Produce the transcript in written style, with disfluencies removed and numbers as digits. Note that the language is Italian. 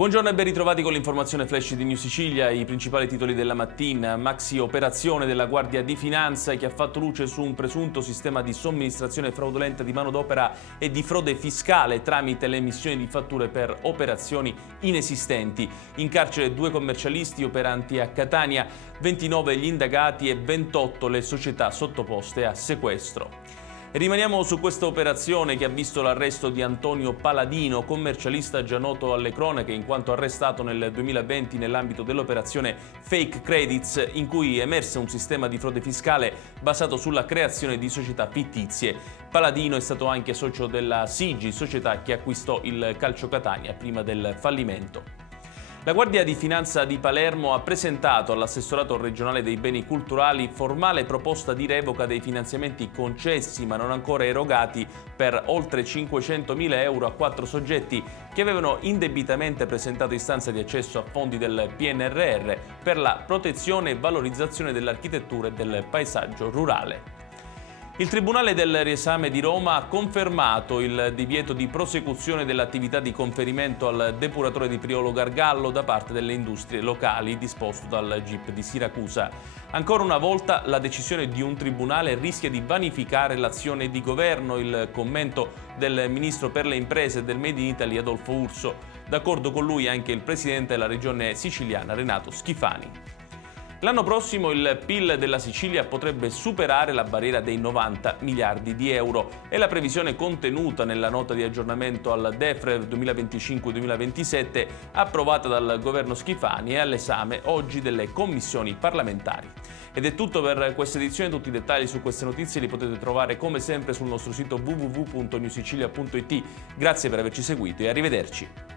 Buongiorno e ben ritrovati con l'informazione flash di New Sicilia, i principali titoli della mattina. Maxi operazione della Guardia di Finanza che ha fatto luce su un presunto sistema di somministrazione fraudolenta di manodopera e di frode fiscale tramite l'emissione di fatture per operazioni inesistenti. In carcere 2 commercialisti operanti a Catania, 29 gli indagati e 28 le società sottoposte a sequestro. Rimaniamo su questa operazione che ha visto l'arresto di Antonio Paladino, commercialista già noto alle cronache in quanto arrestato nel 2020 nell'ambito dell'operazione Fake Credits, in cui emerse un sistema di frode fiscale basato sulla creazione di società fittizie. Paladino è stato anche socio della Sigi, società che acquistò il Calcio Catania prima del fallimento. La Guardia di Finanza di Palermo ha presentato all'assessorato regionale dei beni culturali formale proposta di revoca dei finanziamenti concessi ma non ancora erogati per oltre 500.000 euro a 4 soggetti che avevano indebitamente presentato istanza di accesso a fondi del PNRR per la protezione e valorizzazione dell'architettura e del paesaggio rurale. Il Tribunale del Riesame di Roma ha confermato il divieto di prosecuzione dell'attività di conferimento al depuratore di Priolo Gargallo da parte delle industrie locali disposto dal GIP di Siracusa. Ancora una volta la decisione di un tribunale rischia di vanificare l'azione di governo, il commento del Ministro per le Imprese e del Made in Italy Adolfo Urso. D'accordo con lui anche il Presidente della Regione siciliana Renato Schifani. L'anno prossimo il PIL della Sicilia potrebbe superare la barriera dei 90 miliardi di euro. È la previsione contenuta nella nota di aggiornamento al DEF 2025-2027 approvata dal governo Schifani e all'esame oggi delle commissioni parlamentari. Ed è tutto per questa edizione, tutti i dettagli su queste notizie li potete trovare come sempre sul nostro sito www.newsicilia.it. Grazie per averci seguito e arrivederci.